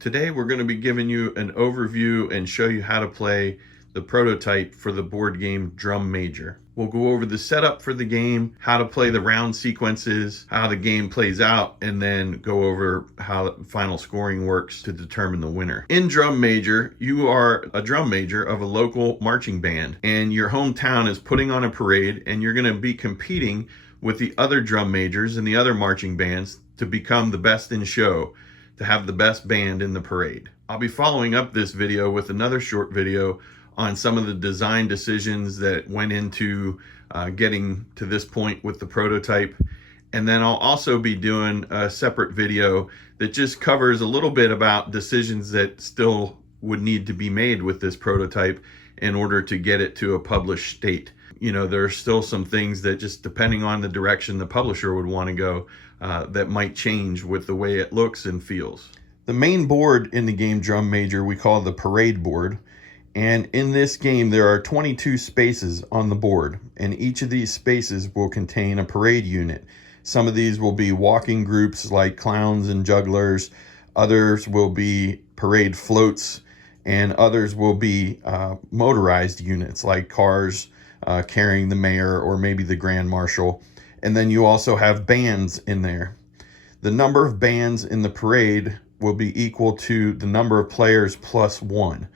Today we're going to be giving you an overview and show you how to play the prototype for the board game Drum Major. We'll go over the setup for the game, how to play the round sequences, how the game plays out, and then go over how final scoring works to determine the winner. In Drum Major, you are a drum major of a local marching band, and your hometown is putting on a parade, and you're going to be competing with the other drum majors and the other marching bands to become the best in show, to have the best band in the parade. I'll be following up this video with another short video on some of the design decisions that went into getting to this point with the prototype. And then I'll also be doing a separate video that just covers a little bit about decisions that still would need to be made with this prototype in order to get it to a published state. You know, there are still some things that, just depending on the direction the publisher would want to go, that might change with the way it looks and feels. The main board in the game Drum Major we call the parade board. And in this game, there are 22 spaces on the board, and each of these spaces will contain a parade unit. Some of these will be walking groups like clowns and jugglers. Others will be parade floats, and others will be motorized units like cars carrying the mayor or maybe the grand marshal. And then you also have bands in there. The number of bands in the parade will be equal to the number of players plus one.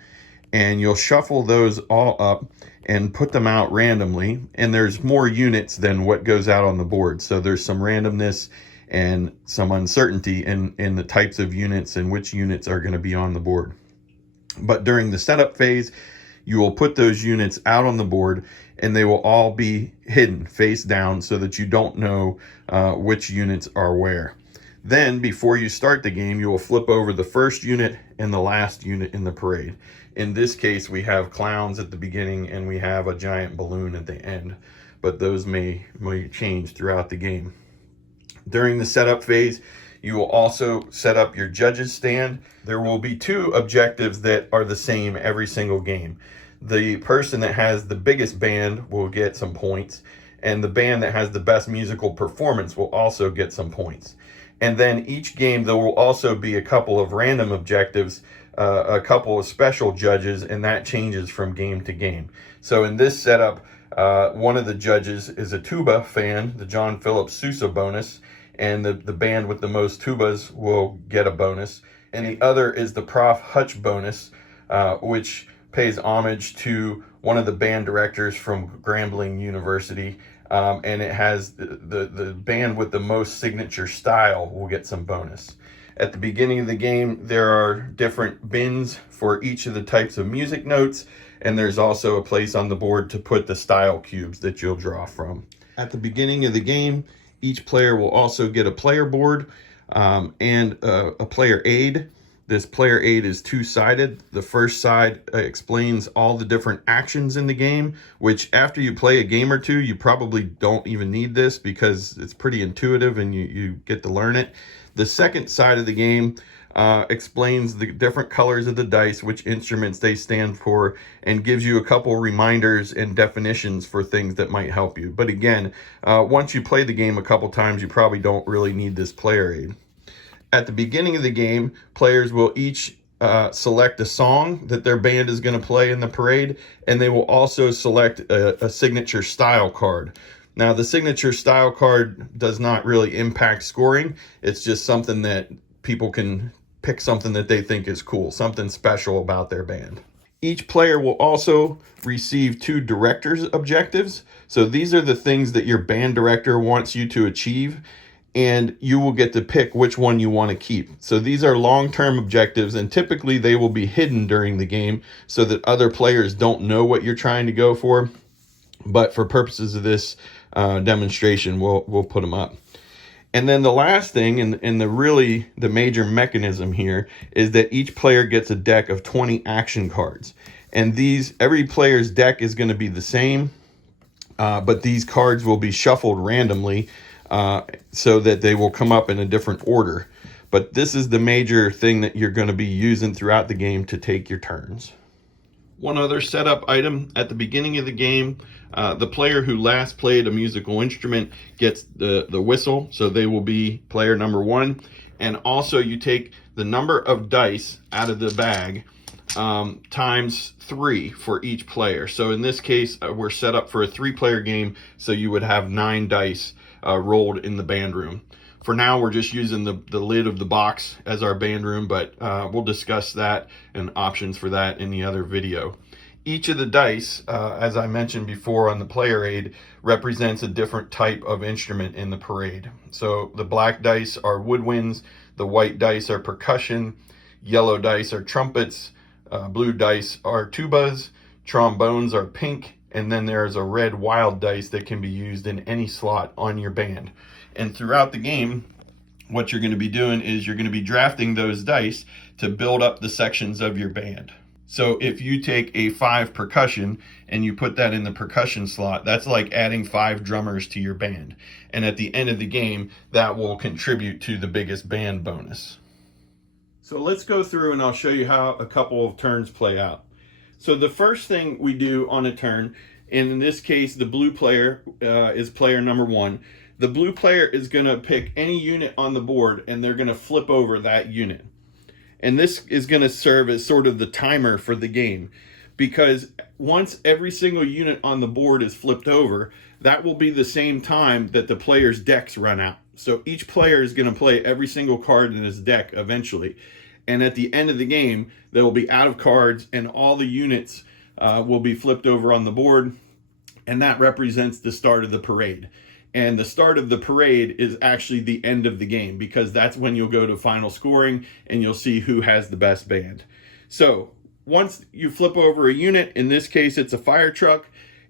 And you'll shuffle those all up and put them out randomly. And there's more units than what goes out on the board. So there's some randomness and some uncertainty in the types of units and which units are going to be on the board. But during the setup phase, you will put those units out on the board, and they will all be hidden face down so that you don't know which units are where. Then, before you start the game, you will flip over the first unit and the last unit in the parade. In this case, we have clowns at the beginning and we have a giant balloon at the end, but those may change throughout the game. During the setup phase, you will also set up your judges stand. There will be two objectives that are the same every single game. The person that has the biggest band will get some points, and the band that has the best musical performance will also get some points. And then each game, there will also be a couple of random objectives, a couple of special judges, and that changes from game to game. So in this setup, one of the judges is a tuba fan, the John Philip Sousa bonus, and the band with the most tubas will get a bonus. And the other is the Prof. Hutch bonus, which pays homage to one of the band directors from Grambling University. And it has the band with the most signature style will get some bonus. At the beginning of the game, there are different bins for each of the types of music notes, and there's also a place on the board to put the style cubes that you'll draw from. At the beginning of the game, each player will also get a player board and a player aid. This player aid is two-sided. The first side explains all the different actions in the game, which after you play a game or two, you probably don't even need this because it's pretty intuitive and you get to learn it. The second side of the game explains the different colors of the dice, which instruments they stand for, and gives you a couple reminders and definitions for things that might help you. But again, once you play the game a couple times, you probably don't really need this player aid. At the beginning of the game, players will each select a song that their band is going to play in the parade, and they will also select a signature style card. Now, the signature style card does not really impact scoring. It's just something that people can pick something that they think is cool, something special about their band. Each player will also receive two director's objectives. So these are the things that your band director wants you to achieve, and you will get to pick which one you want to keep. So these are long-term objectives, and typically they will be hidden during the game so that other players don't know what you're trying to go for. But for purposes of this demonstration, we'll put them up. And then the last thing, and the major mechanism here, is that each player gets a deck of 20 action cards. And every player's deck is going to be the same, but these cards will be shuffled randomly so that they will come up in a different order. But this is the major thing that you're going to be using throughout the game to take your turns. One other setup item at the beginning of the game, the player who last played a musical instrument gets the whistle, so they will be player number 1. And also you take the number of dice out of the bag times 3 for each player. So in this case, we're set up for a 3-player game, so you would have 9 dice rolled in the band room. For now, we're just using the lid of the box as our band room, but we'll discuss that and options for that in the other video. Each of the dice, as I mentioned before on the player aid, represents a different type of instrument in the parade. So the black dice are woodwinds, the white dice are percussion, yellow dice are trumpets, blue dice are tubas, trombones are pink, and then there's a red wild dice that can be used in any slot on your band. And throughout the game, what you're going to be doing is you're going to be drafting those dice to build up the sections of your band. So if you take a 5 percussion and you put that in the percussion slot, that's like adding 5 drummers to your band. And at the end of the game, that will contribute to the biggest band bonus. So let's go through and I'll show you how a couple of turns play out. So the first thing we do on a turn, and in this case, the blue player is player number 1. The blue player is going to pick any unit on the board and they're going to flip over that unit. And this is going to serve as sort of the timer for the game, because once every single unit on the board is flipped over, that will be the same time that the player's decks run out. So each player is going to play every single card in his deck eventually. And at the end of the game, they will be out of cards and all the units will be flipped over on the board. And that represents the start of the parade. And the start of the parade is actually the end of the game, because that's when you'll go to final scoring and you'll see who has the best band. So once you flip over a unit, in this case it's a fire truck,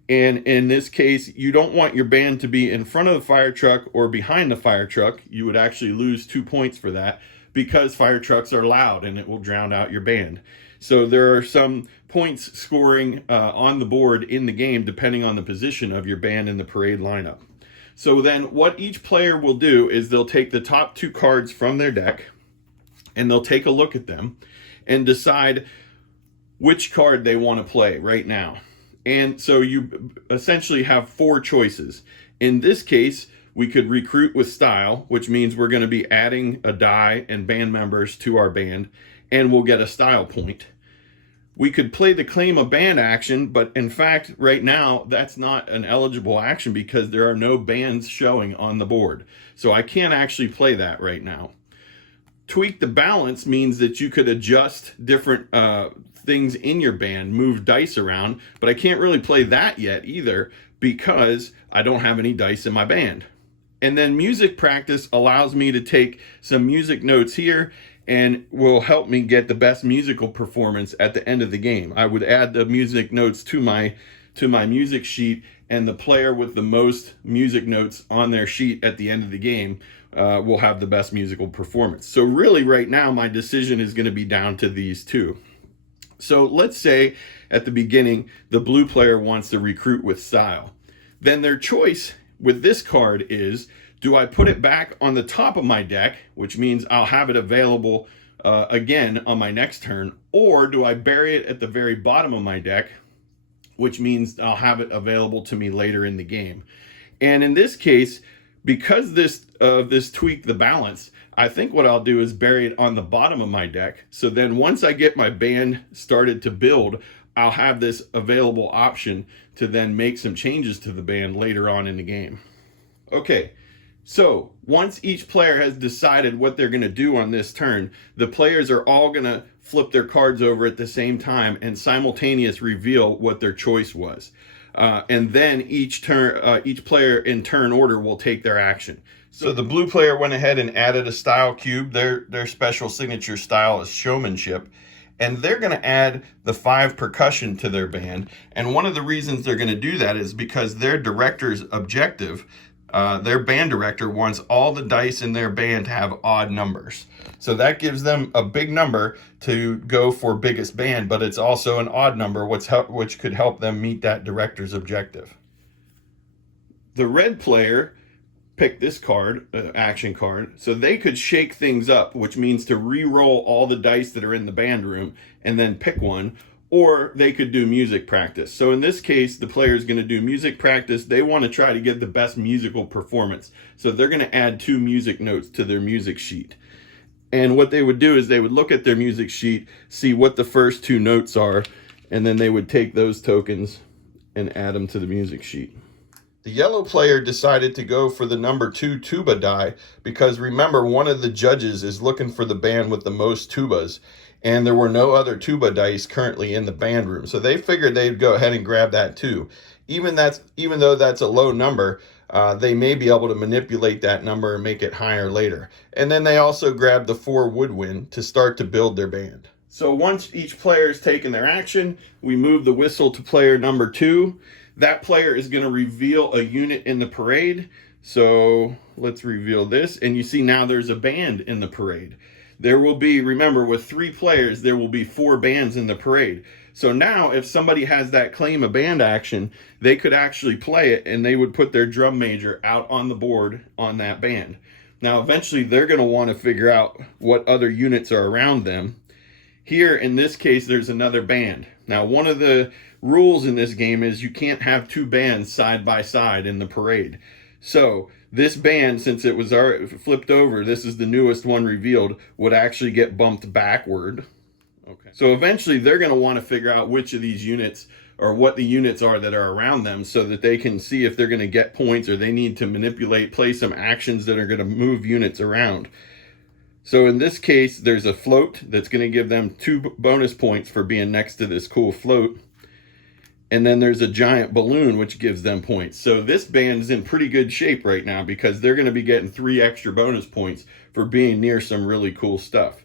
and in this case you don't want your band to be in front of the fire truck or behind the fire truck. You would actually lose 2 points for that, because fire trucks are loud and it will drown out your band. So there are some points scoring on the board in the game depending on the position of your band in the parade lineup. So then what each player will do is they'll take the top 2 cards from their deck and they'll take a look at them and decide which card they want to play right now. And so you essentially have 4 choices. In this case, we could recruit with style, which means we're going to be adding a die and band members to our band, and we'll get a style point. We could play the claim a band action, but in fact, right now, that's not an eligible action because there are no bands showing on the board. So I can't actually play that right now. Tweak the balance means that you could adjust different things in your band, move dice around, but I can't really play that yet either because I don't have any dice in my band. And then music practice allows me to take some music notes here and will help me get the best musical performance at the end of the game. I would add the music notes to my music sheet, and the player with the most music notes on their sheet at the end of the game will have the best musical performance. So really right now my decision is going to be down to these 2. So let's say at the beginning the blue player wants to recruit with style. Then their choice with this card is, do I put it back on the top of my deck, which means I'll have it available again on my next turn, or do I bury it at the very bottom of my deck, which means I'll have it available to me later in the game. And in this case, because this tweak the balance, I think what I'll do is bury it on the bottom of my deck. So then once I get my band started to build, I'll have this available option to then make some changes to the band later on in the game. Okay. So once each player has decided what they're going to do on this turn, the players are all going to flip their cards over at the same time and simultaneously reveal what their choice was. And then each player in turn order will take their action. So the blue player went ahead and added a style cube. Their special signature style is showmanship. And they're going to add the 5 percussion to their band. And one of the reasons they're going to do that is because their director's objective, their band director wants all the dice in their band to have odd numbers. So that gives them a big number to go for biggest band, but it's also an odd number, which could help them meet that director's objective. The red player picked this card, action card, so they could shake things up, which means to re-roll all the dice that are in the band room and then pick one. or they could do music practice. So in this case, the player is going to do music practice. They want to try to get the best musical performance. So they're going to add 2 music notes to their music sheet. And what they would do is they would look at their music sheet, see what the first 2 notes are, and then they would take those tokens and add them to the music sheet. The yellow player decided to go for the number 2 tuba die because remember, one of the judges is looking for the band with the most tubas, and there were no other tuba dice currently in the band room. So they figured they'd go ahead and grab that too. Even though that's a low number, they may be able to manipulate that number and make it higher later. And then they also grabbed the 4 woodwind to start to build their band. So once each player has taken their action, we move the whistle to player number 2. That player is going to reveal a unit in the parade. So let's reveal this. And you see now there's a band in the parade. There will be, remember, with 3 players, there will be 4 bands in the parade. So now if somebody has that claim a band action, they could actually play it and they would put their drum major out on the board on that band. Now eventually they're going to want to figure out what other units are around them. Here in this case, there's another band. Now one of the rules in this game is you can't have 2 bands side by side in the parade. So this band, since it was already flipped over, this is the newest one revealed, would actually get bumped backward. Okay. So eventually they're going to want to figure out which of these units or what the units are that are around them so that they can see if they're going to get points or they need to manipulate, play some actions that are going to move units around. So in this case, there's a float that's going to give them 2 bonus points for being next to this cool float. And then there's a giant balloon, which gives them points. So this band is in pretty good shape right now because they're going to be getting 3 extra bonus points for being near some really cool stuff.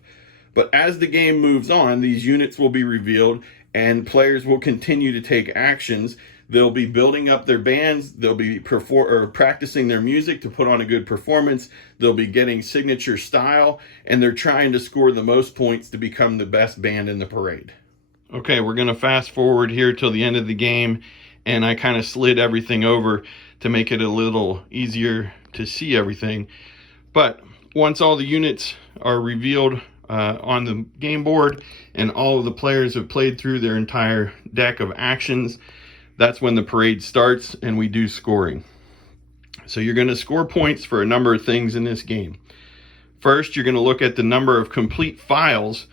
But as the game moves on, these units will be revealed and players will continue to take actions. They'll be building up their bands. They'll be practicing their music to put on a good performance. They'll be getting signature style, and they're trying to score the most points to become the best band in the parade. Okay, we're going to fast forward here till the end of the game, and I kind of slid everything over to make it a little easier to see everything. But once all the units are revealed on the game board and all of the players have played through their entire deck of actions, that's when the parade starts and we do scoring. So you're going to score points for a number of things in this game. First, you're going to look at the number of complete files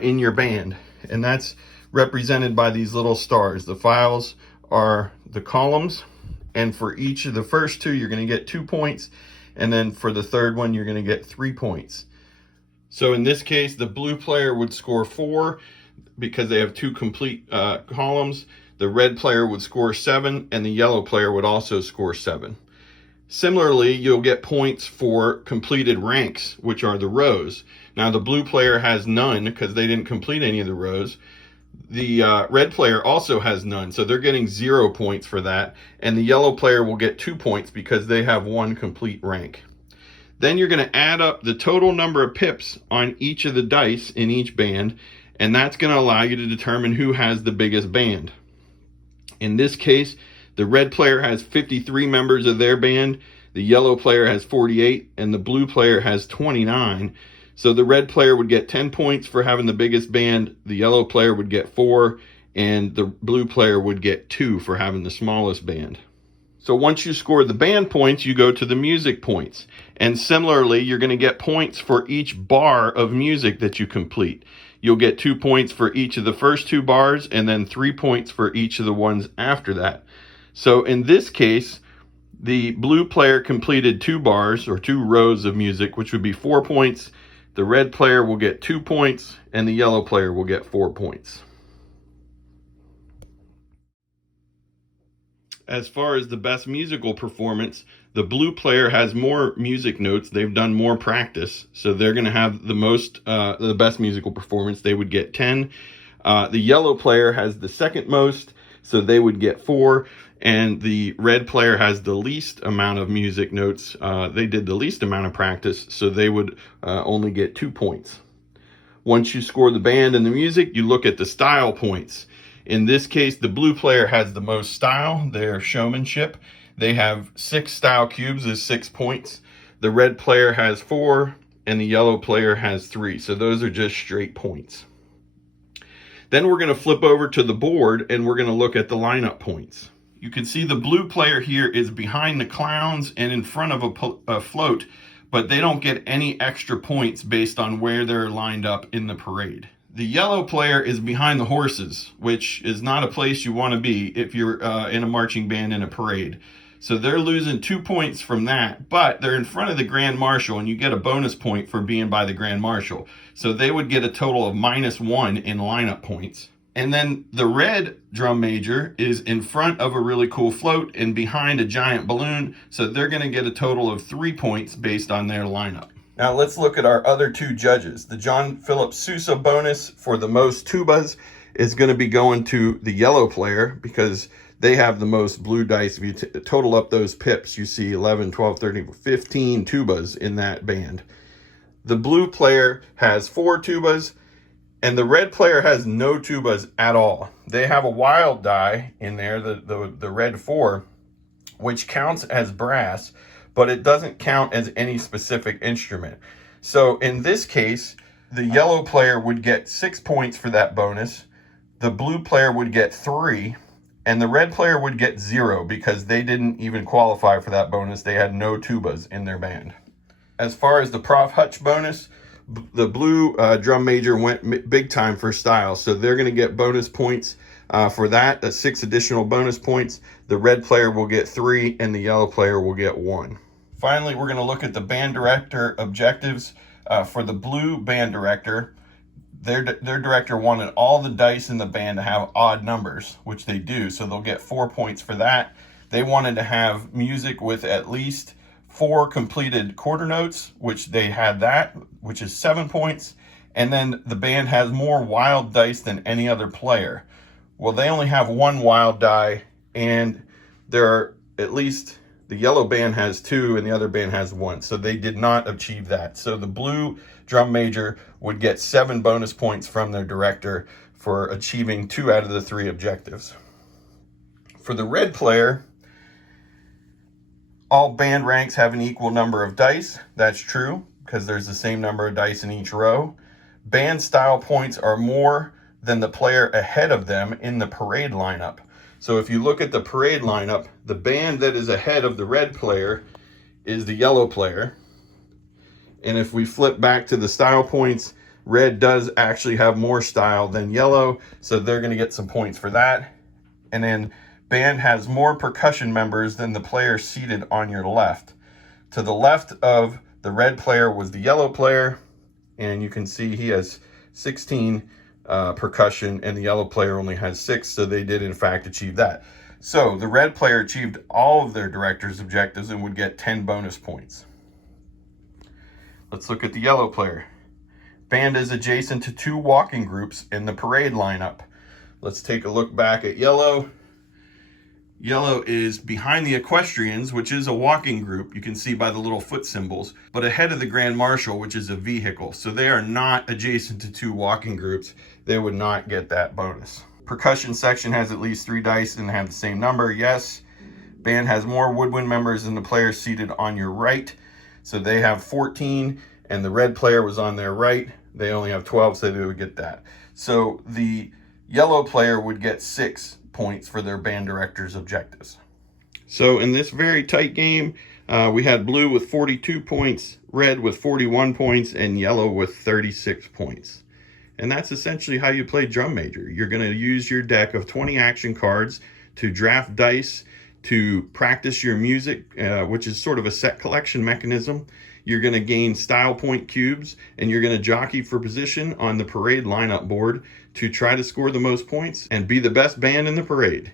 in your band, and that's represented by these little stars. The files are the columns, and for each of the first 2, you're going to get 2 points, and then for the third one, you're going to get 3 points. So in this case, the blue player would score 4 because they have 2 complete columns. The red player would score 7, and the yellow player would also score 7. Similarly, you'll get points for completed ranks, which are the rows. Now, the blue player has none because they didn't complete any of the rows. The red player also has none, so they're getting 0 points for that. And the yellow player will get 2 points because they have 1 complete rank. Then you're going to add up the total number of pips on each of the dice in each band, and that's going to allow you to determine who has the biggest band. In this case, the red player has 53 members of their band, the yellow player has 48, and the blue player has 29. So the red player would get 10 points for having the biggest band, the yellow player would get 4, and the blue player would get 2 for having the smallest band. So once you score the band points, you go to the music points. And similarly, you're going to get points for each bar of music that you complete. You'll get 2 points for each of the first 2 bars, and then 3 points for each of the ones after that. So in this case, the blue player completed 2 bars or 2 rows of music, which would be 4 points. The red player will get 2 points, and the yellow player will get 4 points. As far as the best musical performance, the blue player has more music notes. They've done more practice, so they're going to have the best musical performance. They would get 10. The yellow player has the second most, so they would get 4. And the red player has the least amount of music notes. They did the least amount of practice, so they would only get 2 points. Once you score the band and the music, you look at the style points. In this case, the blue player has the most style, their showmanship. They have 6 style cubes as 6 points. The red player has 4, and the yellow player has 3. So those are just straight points. Then we're going to flip over to the board and we're going to look at the lineup points. You can see the blue player here is behind the clowns and in front of a float, but they don't get any extra points based on where they're lined up in the parade. The yellow player is behind the horses, which is not a place you want to be if you're in a marching band in a parade. So they're losing 2 points from that, but they're in front of the Grand Marshal, and you get a bonus point for being by the Grand Marshal. So they would get a total of -1 in lineup points. And then the red drum major is in front of a really cool float and behind a giant balloon. So they're going to get a total of 3 points based on their lineup. Now let's look at our other two judges. The John Philip Sousa bonus for the most tubas is going to be going to the yellow player because they have the most blue dice. If you total up those pips, you see 11, 12, 13, 15 tubas in that band. The blue player has 4 tubas, and the red player has no tubas at all. They have a wild die in there, the red 4, which counts as brass, but it doesn't count as any specific instrument. So in this case, the yellow player would get 6 points for that bonus, the blue player would get 3, and the red player would get 0 because they didn't even qualify for that bonus. They had no tubas in their band. As far as the Prof. Hutch bonus, the blue drum major went big time for style, so they're going to get bonus points for that, 6 additional bonus points. The red player will get 3, and the yellow player will get 1. Finally, we're going to look at the band director objectives. For the blue band director, their director wanted all the dice in the band to have odd numbers, which they do, so they'll get 4 points for that. They wanted to have music with at least 4 completed quarter notes, which they had that, which is 7 points. And then the band has more wild dice than any other player. Well, they only have 1 wild die, and there are at least the yellow band has 2 and the other band has 1. So they did not achieve that. So the blue drum major would get 7 bonus points from their director for achieving 2 out of the 3 objectives. For the red player, all band ranks have an equal number of dice. That's true because there's the same number of dice in each row. Band style points are more than the player ahead of them in the parade lineup. So if you look at the parade lineup, the band that is ahead of the red player is the yellow player. And if we flip back to the style points, red does actually have more style than yellow, so they're going to get some points for that. And then band has more percussion members than the player seated on your left. To the left of the red player was the yellow player, and you can see he has 16 percussion, and the yellow player only has 6, so they did in fact achieve that. So the red player achieved all of their director's objectives and would get 10 bonus points. Let's look at the yellow player. Band is adjacent to 2 walking groups in the parade lineup. Let's take a look back at yellow. Yellow is behind the equestrians, which is a walking group. You can see by the little foot symbols, but ahead of the Grand Marshal, which is a vehicle. So they are not adjacent to 2 walking groups. They would not get that bonus. Percussion section has at least 3 dice and have the same number. Yes. Band has more woodwind members than the player seated on your right. So they have 14, and the red player was on their right. They only have 12, so they would get that. So the yellow player would get 6 points for their band director's objectives. So in this very tight game, we had blue with 42 points, red with 41 points, and yellow with 36 points. And that's essentially how you play Drum Major. You're going to use your deck of 20 action cards to draft dice, to practice your music, which is sort of a set collection mechanism. You're going to gain style point cubes, and you're going to jockey for position on the parade lineup board to try to score the most points and be the best band in the parade.